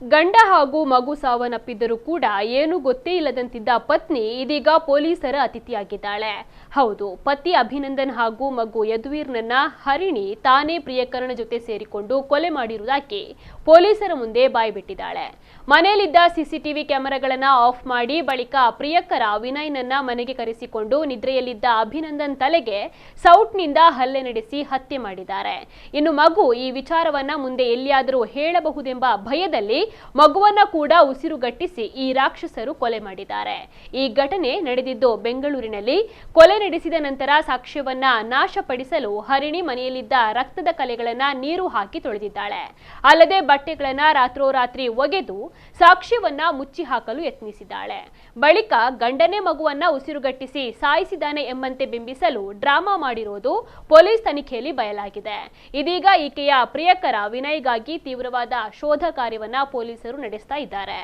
ಗಂಡ ಹಾಗೂ ಮಗು ಸಾವನ್ನಪ್ಪಿದ್ದರೂ ಕೂಡ ಏನು ಗೊತ್ತೇ ಇಲ್ಲದಂತಿದ್ದ ಪತ್ನಿ ಇದೀಗ ಪೊಲೀಸರ ಅತಿಥಿಯಾಗಿದ್ದಾಳೆ. ಹೌದು, ಪತಿ ಅಭಿನಂದನ್ ಹಾಗೂ ಮಗು ಯದುವೀರ್ನನ್ನ ಹರಿಣಿ ತಾನೇ ಪ್ರಿಯಕರನ ಜೊತೆ ಸೇರಿಕೊಂಡು ಕೊಲೆ ಮಾಡಿರುವುದಾಗಿ ಪೊಲೀಸರ ಮುಂದೆ ಬಾಯ್ಬಿಟ್ಟಿದ್ದಾಳೆ. ಮನೆಯಲ್ಲಿದ್ದ ಸಿಸಿಟಿವಿ ಕ್ಯಾಮೆರಾಗಳನ್ನ ಆಫ್ ಮಾಡಿ ಬಳಿಕ ಪ್ರಿಯಕರ ವಿನಯ್ನನ್ನ ಮನೆಗೆ ಕರೆಸಿಕೊಂಡು ನಿದ್ರೆಯಲ್ಲಿದ್ದ ಅಭಿನಂದನ್ ತಲೆಗೆ ಸೌಟ್ನಿಂದ ಹಲ್ಲೆ ನಡೆಸಿ ಹತ್ಯೆ ಮಾಡಿದ್ದಾರೆ. ಇನ್ನು ಮಗು ಈ ವಿಚಾರವನ್ನ ಮುಂದೆ ಎಲ್ಲಿಯಾದರೂ ಹೇಳಬಹುದೆಂಬ ಭಯದಲ್ಲಿ ಮಗುವನ್ನ ಕೂಡ ಉಸಿರುಗಟ್ಟಿಸಿ ಈ ರಾಕ್ಷಸರು ಕೊಲೆ ಮಾಡಿದ್ದಾರೆ. ಈ ಘಟನೆ ನಡೆದಿದ್ದು ಬೆಂಗಳೂರಿನಲ್ಲಿ. ಕೊಲೆ ನಡೆಸಿದ ನಂತರ ಸಾಕ್ಷ್ಯವನ್ನ ನಾಶಪಡಿಸಲು ಹರಿಣಿ ಮನೆಯಲ್ಲಿದ್ದ ರಕ್ತದ ಕಲೆಗಳನ್ನ ನೀರು ಹಾಕಿ ತೊಳೆದಿದ್ದಾಳೆ. ಅಲ್ಲದೆ ಬಟ್ಟೆಗಳನ್ನ ರಾತ್ರೋರಾತ್ರಿ ಒಗೆದು ಸಾಕ್ಷ್ಯವನ್ನ ಮುಚ್ಚಿ ಹಾಕಲು ಯತ್ನಿಸಿದ್ದಾಳೆ. ಬಳಿಕ ಗಂಡನೇ ಮಗುವನ್ನ ಉಸಿರುಗಟ್ಟಿಸಿ ಸಾಯಿಸಿದ್ದಾನೆ ಎಂಬಂತೆ ಬಿಂಬಿಸಲು ಡ್ರಾಮಾ ಮಾಡಿರುವುದು ಪೊಲೀಸ್ ತನಿಖೆಯಲ್ಲಿ ಬಯಲಾಗಿದೆ. ಇದೀಗ ಈಕೆಯ ಪ್ರಿಯಕರ ವಿನಯ್ಗಾಗಿ ತೀವ್ರವಾದ ಶೋಧ ಕಾರ್ಯವನ್ನ ಪೊಲೀಸರು ನಡೆಸ್ತಾ ಇದ್ದಾರೆ.